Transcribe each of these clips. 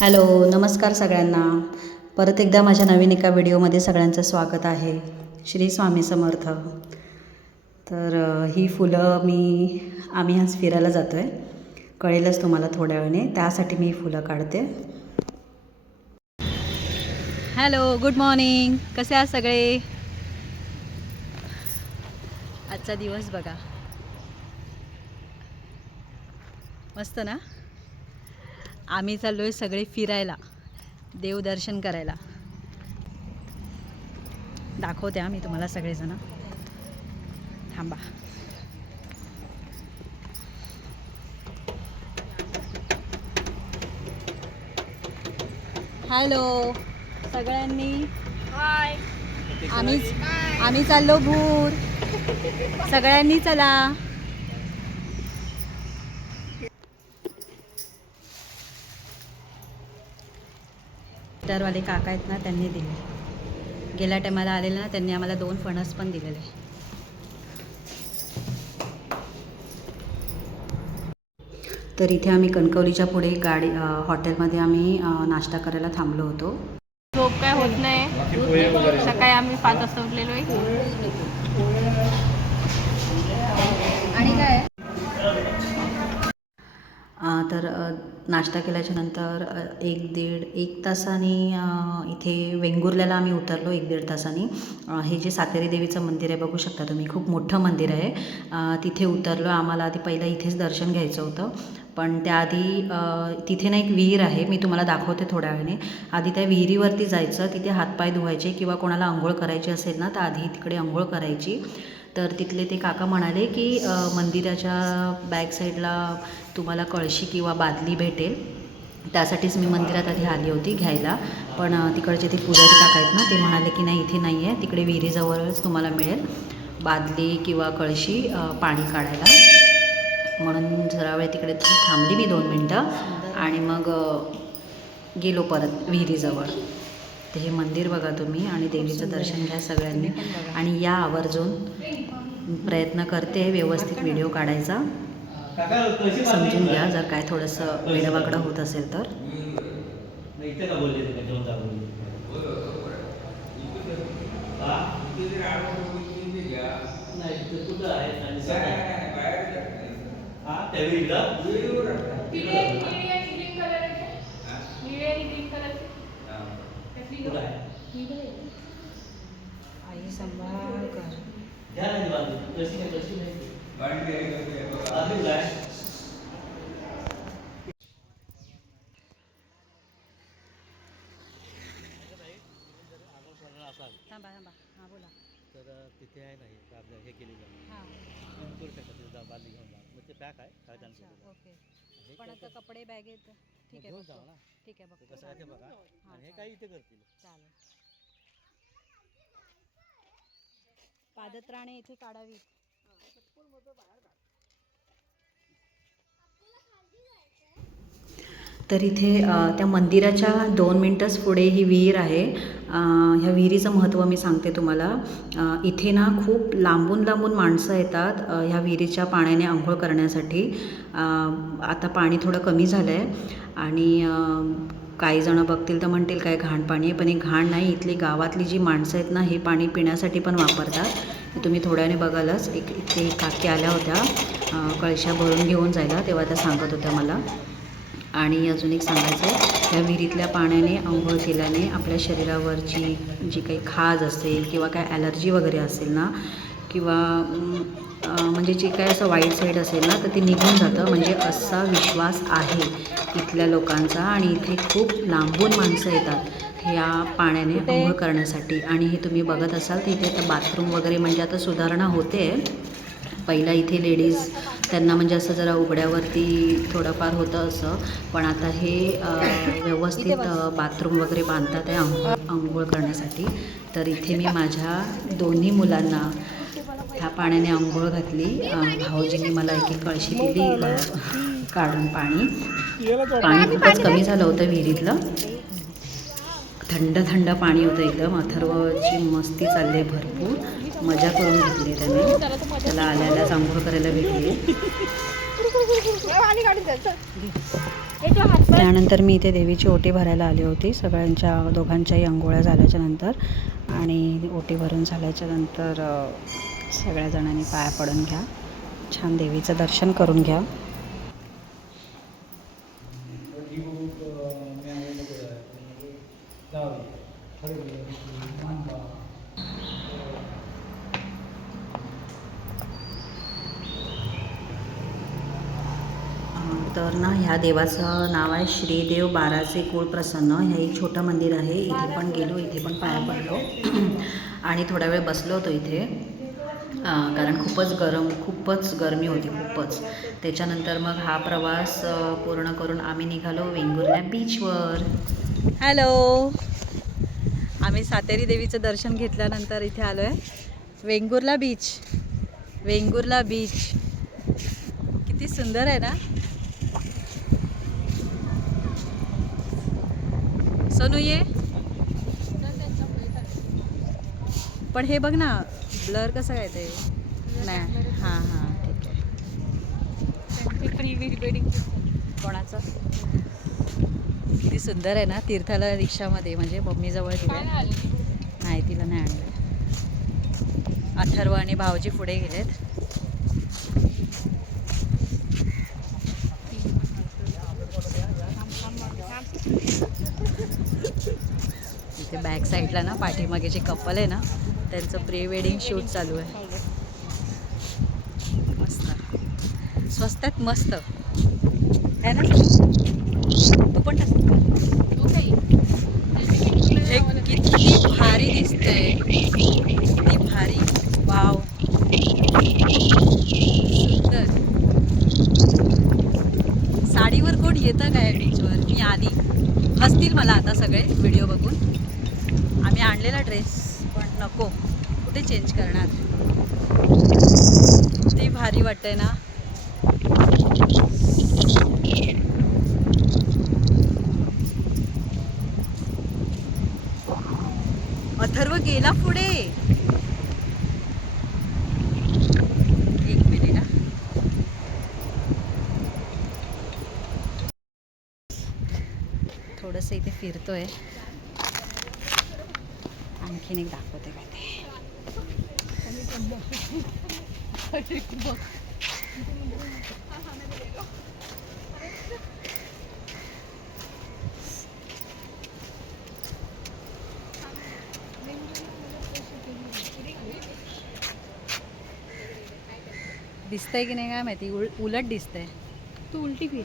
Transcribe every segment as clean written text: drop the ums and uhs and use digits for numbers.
Hello, नमस्कार सगळ्यांना. परत एकदा माझ्या नवीन एका व्हिडिओमध्ये सगळ्यांचं स्वागत आहे. श्री स्वामी समर्थ. तर ही फुलं आम्ही आज फिरायला जातो आहे. कळेलच तुम्हाला थोड्या वेळाने, त्यासाठी मी फुलं काढते. Hello, good morning. कसे आहात सगळे? आजचा दिवस बघा, मस्त ना. आम्ही चाललो आहे सगळे फिरायला, देवदर्शन करायला. दाखवते मी तुम्हाला सगळेजण. थांबा. हॅलो सगळ्यांनी, हाय. आम्ही चाललो भूर. सगळ्यांनी चला. वाले काका आहेत ना, त्यांनी दिले. गेल्या टायमाला आलेले ना, त्यांनी आम्हाला 2 फणस पण दिलेले. तर इथे आम्ही कणकवलीच्या पुढे हॉटेलमध्ये आम्ही नाश्ता करायला थांबलो होतो. झोप काय होत नाही. सकाळी आम्ही 5 वाजता उठलेलो आहे. आणि काय तर नाश्ता केल्याच्या नंतर 1 तासाने इथे वेंगुर्ल्याला आम्ही उतरलो. 1-1.5 तासांनी. हे जे सातेरी देवीचं मंदिर आहे बघू शकता तुम्ही, खूप मोठं मंदिर आहे. तिथे उतरलो. आम्हाला आधी पहिलं इथेच दर्शन घ्यायचं होतं, पण त्याआधी तिथे ना एक विहीर आहे, मी तुम्हाला दाखवते थोड्या वेळाने. आधी त्या विहिरीवरती जायचं, तिथे हातपाय धुवायचे किंवा कोणाला आंघोळ करायची असेल ना, तर आधी तिकडे आंघोळ करायची. तर तिथले ते काका म्हणाले की मंदिराच्या बॅक साईडला तुम्हाला कळशी किंवा बादली भेटेल. त्यासाठीच मी मंदिरात आधी आली होती घ्यायला, पण तिकडचे ते पुजारी काका आहेत ना, ते म्हणाले की नाही, इथे नाही आहे, तिकडे विहिरीजवळच तुम्हाला मिळेल बादली किंवा कळशी पाणी काढायला. म्हणून जरा वेळ तिकडे थांबली मी 2 मिनटं आणि मग गेलो परत विहिरीजवळ. तर हे मंदिर बघा तुम्ही आणि देवीचं दर्शन घ्या सगळ्यांनी. आणि या आवर्जून प्रयत्न करते व्यवस्थित व्हिडिओ काढायचा. समजून घ्या जर काय थोडंसं वेडवाकडं होत असेल तर. आई सांभाळ कर. थांबा. हां बोला. तर तिथे आहे नाही हे केलेलं आहे. हां, करू शकता तिथे बादली घेऊन जा. मग ते पॅक आहे कागदांचं केलेलं. ओके. पण आता कपडे बॅगेत ठीक आहे, घेऊन बघतो. जाऊ ना. ठीक आहे, तर बघतो. कसं आहे ते बघा. आणि हे काही इथे करतील. चालेल. पादत्राणे इथे काढावी. तर इथे त्या मंदिराच्या 2 मिनटंच पुढे ही विहीर आहे. ह्या विहिरीचं महत्त्व मी सांगते तुम्हाला. इथे ना खूप लांबून लांबून माणसं येतात ह्या विहिरीच्या पाण्याने आंघोळ करण्यासाठी. आता पाणी थोडं कमी झालं आहे आणि काही जणं बघतील तर म्हणतील काय घाण पाणी आहे, पण हे घाण नाही. इथली गावातली जी माणसं आहेत ना, हे पाणी पिण्यासाठी पण वापरतात. तुम्ही थोड्याने बघालच. इथे काकी आल्या होत्या कळशा भरून घेऊन जायला, तेव्हा त्या सांगत होत्या मला. आणि अजून एक सांगायचं आहे, ह्या विहिरीतल्या पाण्याने आंघोळ केल्याने आपल्या शरीरावरची जी काही खाज असेल किंवा काय ॲलर्जी वगैरे असेल ना, किंवा म्हणजे जे काय असं वाईट साईड असेल ना, तर ते निघून जातं. म्हणजे असा विश्वास आहे इथल्या लोकांचा. आणि इथे खूप लांबून माणसं येतात ह्या पाण्याने आंघोळ करण्यासाठी. आणि हे तुम्ही बघत असाल तर इथे आता बाथरूम वगैरे म्हणजे आता सुधारणा होते. पहिला इथे लेडीज त्यांना म्हणजे असं जरा उघड्यावरती थोडंफार होतं असं, पण आता हे व्यवस्थित बाथरूम वगैरे बांधतात आहे आंघोळ करण्यासाठी. तर इथे मी माझ्या दोन्ही मुलांना ह्या पाण्याने आंघोळ घातली. भाऊजींनी मला एक कळशी दिली काढून पाणी खूपच कमी झालं होतं विहिरीतलं. थंड थंड पाणी होतं एकदम. अथर्वची मस्ती चालली आहे, भरपूर मजा करून घेतली त्याने. त्याला आल्याला आंघोळ करायला भेटली. त्यानंतर मी इथे देवीची ओटी भरायला आली होती. सगळ्यांच्या दोघांच्याही अंघोळ्या झाल्याच्या नंतर आणि ओटी भरून झाल्याच्या नंतर सगळ्या जणांनी पाया पडून घ्या. छान देवीचं दर्शन करून घ्या. तर ना ह्या देवाचं नाव आहे श्रीदेव बाराचे कुळ प्रसन्न. हे एक छोटं मंदिर आहे. इथे पण गेलो, इथे पण पाया पडलो आणि थोडा वेळ बसलो होतो इथे कारण खूपच गरमी होती खूपच. त्याच्यानंतर मग हा प्रवास पूर्ण करून आम्ही निघालो वेंगुर्ला बीचवर. हॅलो, आम्ही सातेरी देवीचं दर्शन घेतल्यानंतर इथे आलो आहे वेंगुर्ला बीच. किती सुंदर आहे ना. सोनू ये. पण हे बघ ना ब्लर कसं काय ते. नाही हां ठीक आहे. कोणाचं किती सुंदर आहे ना. तीर्थाला रिक्षामध्ये म्हणजे मम्मीजवळ दिलं नाही, तिला नाही आणलं. अथर्व आणि भाऊजी पुढे गेलेत. इथे बॅक साईडला ना पाठीमागे जे कपल आहे ना त्यांचं प्री वेडिंग शूट चालू आहे. मस्त स्वस्तात मस्त आहे ना. तू पण हे किती भारी दिसतंय, किती भारी. वाव सुंदर. साडीवर कोण येतं काय बीचवर. मी आली हसतील मला आता सगळे व्हिडिओ बघून. आम्ही आणलेला ड्रेस पण नको, कुठे चेंज करणार. ते भारी वाटतंय ना. अथर्व गेला पुढे. एक मिनिट ना. थोडंसं इथे फिरतोय. आणखीन एक दाखवते काय ते. दिसतंय की नाही काय माहिती. उलट दिसतंय. तू उलटी फिर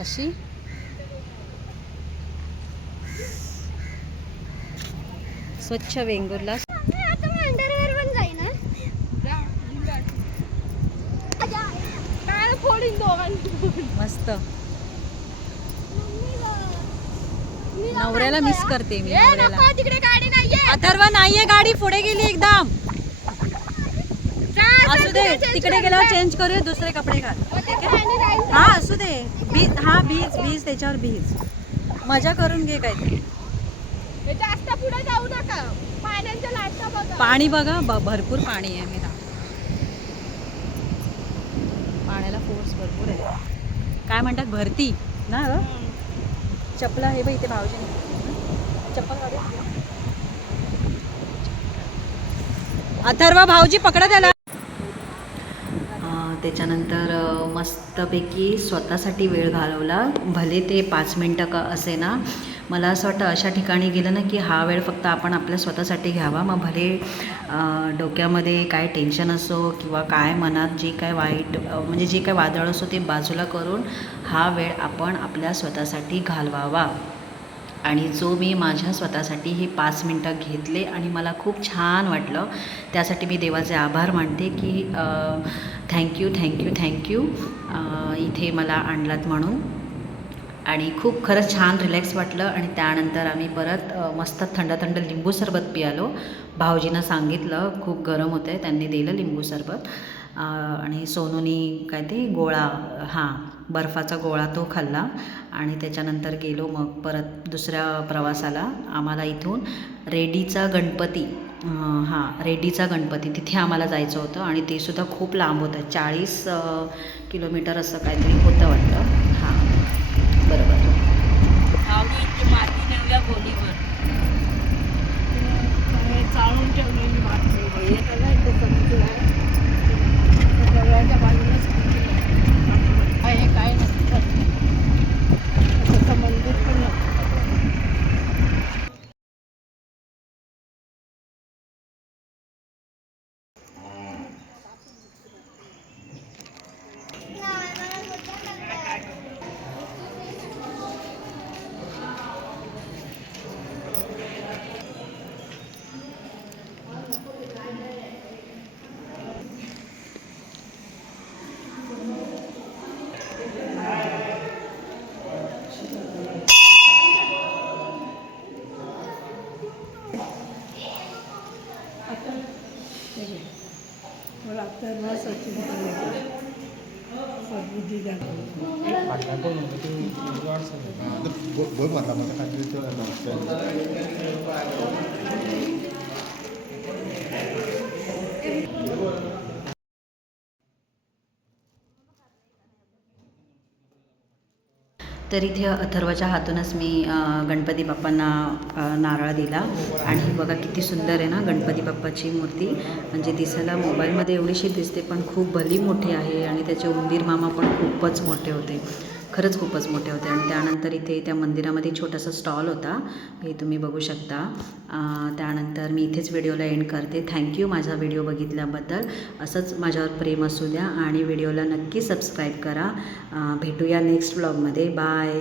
अशी. स्वच्छ वेंगुर्ला. मस्त. नवऱ्याला मिस करते मी. अथर्व नाहीये गाडी, पुढे गेली एकदम. असू दे, तिकडे गेल्यावर चेंज करूया, दुसरे कपडे घाल. हा असू दे. भीज त्याच्यावर भीज. मजा करून घे काहीतरी. जास्त पुढे जाऊ नका. पाण्याच्या लाटा बघा. पाणी बघा भरपूर पाणी आहे. मी पाण्याला फोर्स भरपूर आहे. काय म्हणतात भरती ना ग. चपला हे बघ इथे भाऊजी चप्पल काढू. अथर्व भाऊजी पकडा त्याला. त्याच्यानंतर मस्तपैकी स्वतःसाठी वेळ घालवला. भले ते 5 मिनटं का असे ना. मला असं वाटतं अशा ठिकाणी गेलं ना की हा वेळ फक्त आपण आपल्या स्वतःसाठी घ्यावा. मग भले डोक्यामध्ये काय टेन्शन असो किंवा काय मनात जे काय वाईट म्हणजे जे काय वादळ असो ते बाजूला करून हा वेळ आपण आपल्या स्वतःसाठी घालवावा. आणि जो मी माझ्या स्वतःसाठी हे 5 मिनटं घेतले आणि मला खूप छान वाटलं. त्यासाठी मी देवाचे आभार मानते की थँक्यू इथे मला आणलात म्हणून. आणि खूप खरंच छान रिलॅक्स वाटलं. आणि त्यानंतर आम्ही परत मस्त थंड लिंबू सरबत पियालो. भाऊजींना सांगितलं खूप गरम होतं आहे, त्यांनी दिलं लिंबू सरबत. आणि सोनूनी काय ते गोळा बर्फाचा गोळा तो खाल्ला. आणि त्याच्यानंतर गेलो मग परत दुसऱ्या प्रवासाला. आम्हाला इथून रेडीचा गणपती हां रेड्डीचा गणपती तिथे आम्हाला जायचं होतं आणि ते सुद्धा खूप लांब होतं 40 किलोमीटर असं काहीतरी होतं वाटतं. हां बरोबर. माती नेऊया गोलीवर चाळून ठेवलेली माती इथे समुद्र आहे सगळ्याच्या बाजूलाच आहे काय नसतं तसं मंदिर पण नसतं. मला आता सचिन सद्बुद्धी बोल म्हटला माझ्या खाली तर इथे अथर्वच्या हातूनच मी गणपती बाप्पांना नारळ दिला आणि ही बघा किती सुंदर आहे ना गणपती बाप्पाची मूर्ती. म्हणजे दिसायला मोबाईलमध्ये एवढीशी दिसते पण खूप भली मोठी आहे आणि त्याचे उंदीर मामा पण खूपच मोठे होते. खरंच खूपच मोठे होते. आणि त्यानंतर इथे त्या मंदिरामध्ये छोटासा स्टॉल होता हे तुम्ही बघू शकता. त्यानंतर मी इथेच व्हिडिओला एंड करते. थँक्यू माझा व्हिडिओ बघितल्याबद्दल. असंच माझ्यावर प्रेम असू द्या आणि व्हिडिओला नक्की सबस्क्राईब करा. भेटूया नेक्स्ट व्लॉगमध्ये. बाय.